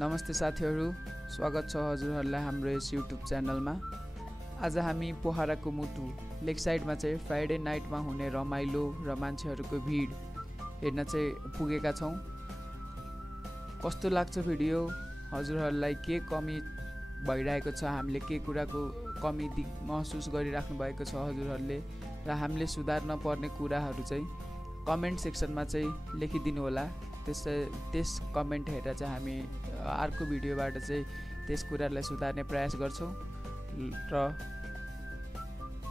नमस्ते साथीहरु, स्वागत छ हजुरहरुलाई हाम्रो यस YouTube च्यानलमा। आज हामी पोखराको मुटु लेक साइडमा चाहिँ फ्राइडे नाइटमा हुने रमाइलो र मान्छेहरुको भिड हेर्न चाहिँ पुगेका छौं। कस्तो लाग्छ भिडियो? हजुरहरुलाई के कमी भइरहेको छ? हामीले के कुराको कमी महसुस गरिराख्नु भएको छ हजुरहरुले र हामीले सुधार्न पर्ने कुराहरु चाहिँ कमेन्ट सेक्सनमा चाहिँ लेखिदिनु होला। त्यस कमेन्ट हेरेर चाहिँ हामी अर्को भिडियोबाट चाहिँ त्यस कुरालाई सुधार्ने प्रयास गर्छौं। र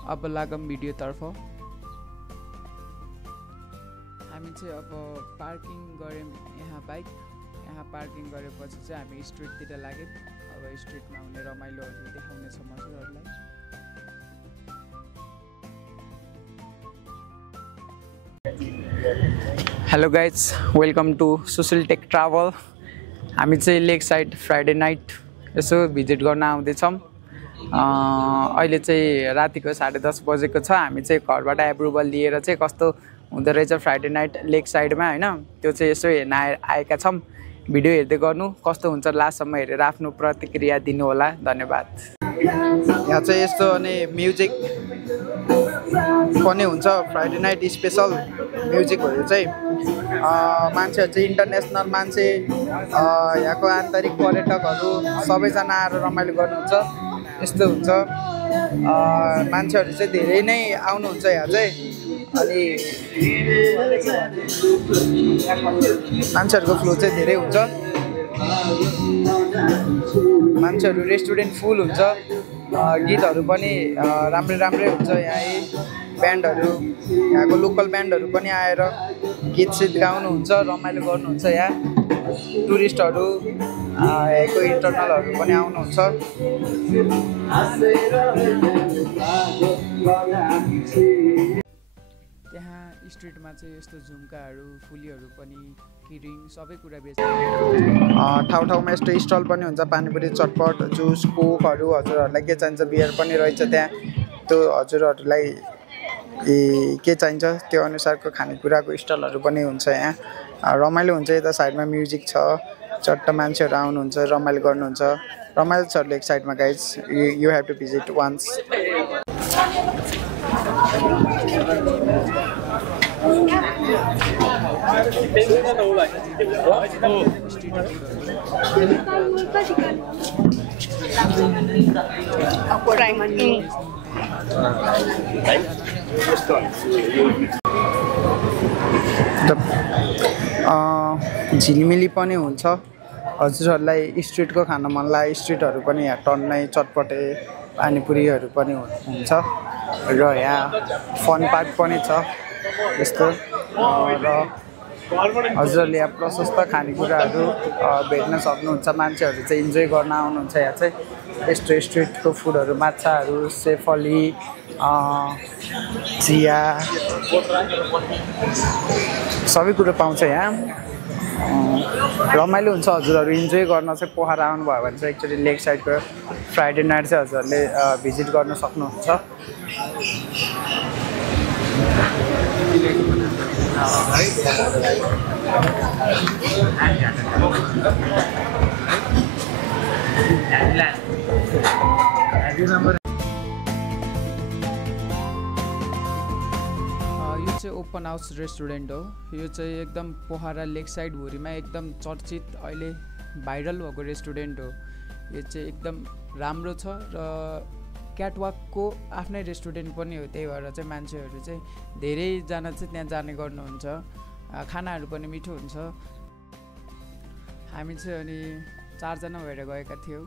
अब लागौं भिडियोतर्फ। हामी चाहिँ अब पार्किङ गर्यौं यहाँ बाइक। यहाँ पार्किङ गरेपछि चाहिँ हामी स्ट्रीटतिर लाग्यौं। अब स्ट्रीटमा हुने रमाइलोहरु देखाउने छौं हजुरहरुलाई। Hello guys, welcome to Sushil tech travel. हामी चाहिँ लेक साइड फ्राइडे नाइट यसो भिजिट गर्न आउँदैछौँ। अहिले चाहिँ रातिको 10:30 बजेको छ। हामी चाहिँ घरबाट एप्रुभल लिएर चाहिँ कस्तो हुँदो रहेछ फ्राइडे नाइट लेक साइडमा हैन, त्यो चाहिँ यसो हेर्न आएका छौँ। भिडियो हेर्दै गर्नु, कस्तो हुन्छ लास्टसम्म हेरेर आफ्नो प्रतिक्रिया दिनु होला। धन्यवाद। यहाँ चाहिँ यस्तो अनि म्युजिक पनि हुन्छ। फ्राइडे नाइट स्पेशल म्युजिकहरू चाहिँ मान्छेहरू चाहिँ इन्टरनेसनल मान्छे, यहाँको आन्तरिक पर्यटकहरू सबैजना आएर रमाइलो गर्नुहुन्छ। यस्तो हुन्छ। मान्छेहरू चाहिँ धेरै नै आउनुहुन्छ यहाँ चाहिँ। अनि मान्छेहरूको फ्लो चाहिँ धेरै हुन्छ। मान्छेहरू रेस्टुरेन्ट फुल हुन्छ। गीतहरू पनि राम्रै हुन्छ। यहाँ ब्यान्डहरू, यहाँको लोकल ब्यान्डहरू पनि आएर गीत सित गाउनुहुन्छ, रमाइलो गर्नुहुन्छ। यहाँ टुरिस्टहरू, यहाँको इन्टरनलहरू पनि आउनुहुन्छ। त्यहाँ स्ट्रिटमा चाहिँ यस्तो झुम्काहरू, फुलीहरू पनि, किरिङ सबै कुरा बेच्छ। ठाउँमा यस्तो स्टल पनि हुन्छ। पानीपुरी, चटपट, जुस, कोकहरू, हजुरहरूलाई के चाहिन्छ, बियर पनि रहेछ त्यहाँ। त्यो हजुरहरूलाई के चाहिन्छ त्यो अनुसारको खानेकुराको स्टलहरू पनि हुन्छ। यहाँ रमाइलो हुन्छ। यता साइडमा म्युजिक छ, चट्ट मान्छेहरू आउनुहुन्छ, रमाइलो गर्नुहुन्छ। रमाइलो छ लेक साइडमा guys. You have to visit once. झिलिमिली पनि हुन्छ। हजुरहरूलाई स्ट्रिटको खान मन लाग्यो, स्ट्रिटहरू पनि यहाँ टन्नै चटपटे पानीपुरीहरू पनि हुन्छ। र यहाँ फन पार्क पनि छ यस्तो। र हजुरहरूले यहाँ प्रशस्त खानेकुराहरू भेट्न सक्नुहुन्छ। मान्छेहरू चाहिँ इन्जोय गर्न आउनुहुन्छ। यहाँ चाहिँ यस्तो स्ट्रिटको फुडहरू, माछाहरू, सेफली, चिया सबै कुरो पाउँछ यहाँ। रमाइलो हुन्छ। हजुरहरू इन्जोय गर्न चाहिँ पोखरा आउनुभयो भने चाहिँ एक्चुअली लेक साइडको फ्राइडे नाइट चाहिँ हजुरहरूले भिजिट गर्न सक्नुहुन्छ। यो चाहिँ ओपन हाउस रेस्टुरेन्ट हो। यो चाहिँ एकदम पोखरा लेक साइड भुरीमा एकदम चर्चित, अहिले भाइरल भएको रेस्टुरेन्ट हो। यो चाहिँ एकदम राम्रो छ र क्याटवाकको आफ्नै रेस्टुरेन्ट पनि हो। त्यही भएर चाहिँ मान्छेहरू चाहिँ धेरैजना चाहिँ त्यहाँ जाने गर्नुहुन्छ। खानाहरू पनि मिठो हुन्छ। हामी चाहिँ अनि 4 जना भएर गएका थियौँ।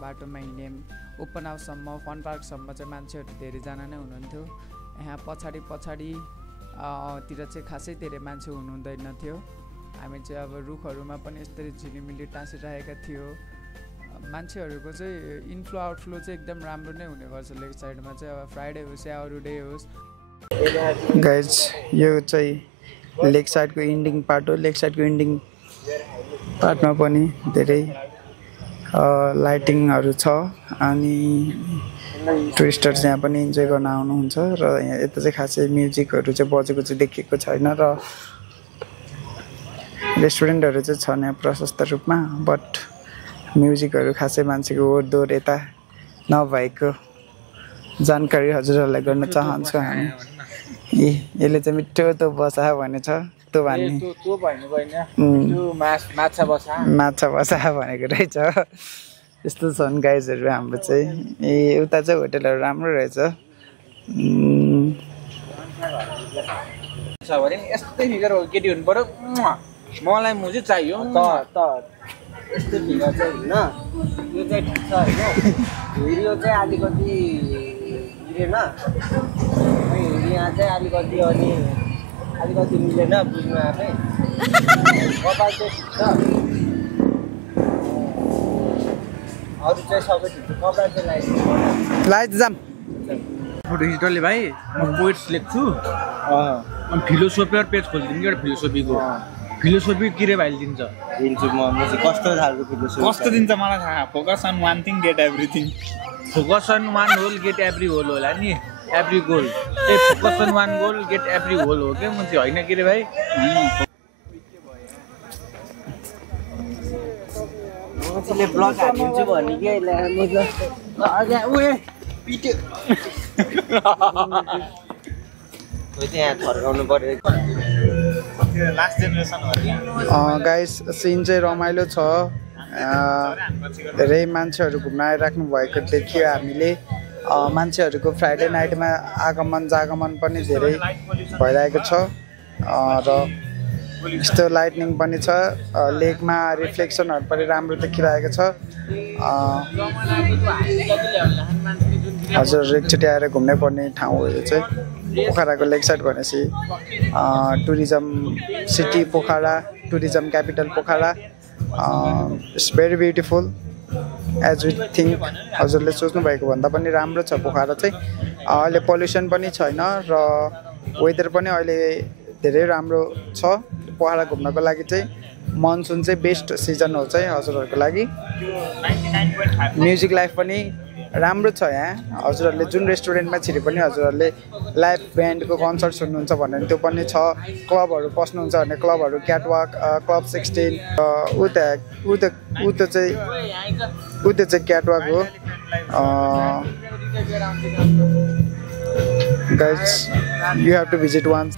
बाटोमा हिँड्यौँ ओपन हाउससम्म, फन पार्कसम्म चाहिँ मान्छेहरू धेरैजना नै हुनुहुन्थ्यो। यहाँ पछाडि तिर चाहिँ खासै धेरै मान्छे हुनुहुँदैन थियो। हामी चाहिँ अब रुखहरूमा पनि यस्तरी झिलिमिली टाँसिरहेका थियो। मान्छेहरूको चाहिँ इनफ्लो आउटफ्लो चाहिँ एकदम राम्रो नै हुने गर्छ लेक साइडमा चाहिँ। अब फ्राइडे होस् या अरू डे होस्। गाइज, यो चाहिँ लेक साइडको इन्डिङ पार्ट हो। लेक साइडको इन्डिङ पार्टमा पनि धेरै लाइटिङहरू छ। अनि टुरिस्टहरू यहाँ पनि इन्जोय गर्न आउनुहुन्छ। र यहाँ यता चाहिँ खासै म्युजिकहरू चाहिँ बजेको चाहिँ देखिएको छैन। र रेस्टुरेन्टहरू चाहिँ छन् यहाँ प्रशस्त रूपमा, बट म्युजिकहरू खासै मान्छेको ओरदोर यता नभएको जानकारी हजुरहरूलाई गर्न चाहन्छौँ हामी। यसले चाहिँ मिठो तो बसा भनेछ तो भन्ने माछा बसा भनेको रहेछ। यस्तो छन् गाइजहरू हाम्रो चाहिँ। उता चाहिँ होटलहरू राम्रो रहेछ। यस्तै फिगर हो केटी हुनु पर्यो। मलाई मुजी चाहियो यस्तै फिगर चाहिँ होइन यो चाहिँ ठिक छ होइन। भिडियो चाहिँ अलिकति मिलेन यहाँ चाहिँ अलिकति मिलेन बुझ्नु आफै। कपाल चाहिँ ठिक छ अरू चाहिँ सबै ठिक छ। कपाल चाहिँ लाइट जाम फोटो खिच्टरले भाइ म पोइट्स लेख्छु अनि फिलोसोफी और पेज खोलिदिनु कि एउटा फिलोसोफीको फिलोसोफी किरे भाइले दिन्छ दिन्छु म कस्तो खालको फिलोसोफी कस्तो दिन्छ मलाई थाहा। Focus on one thing get everything. Focus on one whole get every whole होला नि every goal. A focus on one goal get every whole हो क्या म चाहिँ होइन के रे भाइ। मान्छेले ब्लग हालिदिन्छु भने के पिट्यो यहाँ फर्काउनु पर्यो। गाइस सिन चाहिँ रमाइलो छ। धेरै मान्छेहरू घुम्न आइराख्नु भएको देखियो हामीले। मान्छेहरूको फ्राइडे नाइटमा आगमन जागमन पनि धेरै भइरहेको छ र यस्तो लाइटनिङ पनि छ। लेकमा रिफ्लेक्सनहरू पनि राम्रो देखिरहेको छ। हजुर एकचोटि आएर घुम्नै पर्ने ठाउँ हो यो चाहिँ। पोखराको लेक साइड भनेपछि tourism city Pokhara, tourism capital Pokhara. It's very beautiful as we think. हजुरले सोच्नु भएको भन्दा पनि राम्रो छ पोखरा चाहिँ। अहिले पल्युसन पनि छैन र वेदर पनि अहिले धेरै राम्रो छ। पोखरा घुम्नको लागि चाहिँ मनसुन चाहिँ बेस्ट सिजन हो चाहिँ हजुरहरूको लागि। म्युजिक लाइफ पनि राम्रो छ यहाँ। हजुरहरूले जुन रेस्टुरेन्टमा छिरे पनि हजुरहरूले लाइभ ब्यान्डको कन्सर्ट सुन्नुहुन्छ भने त्यो पनि छ। क्लबहरू पस्नुहुन्छ भने क्लबहरू क्याटवाक, क्लब 16 उता चाहिँ क्याटवाक हो। Guys you have to visit once.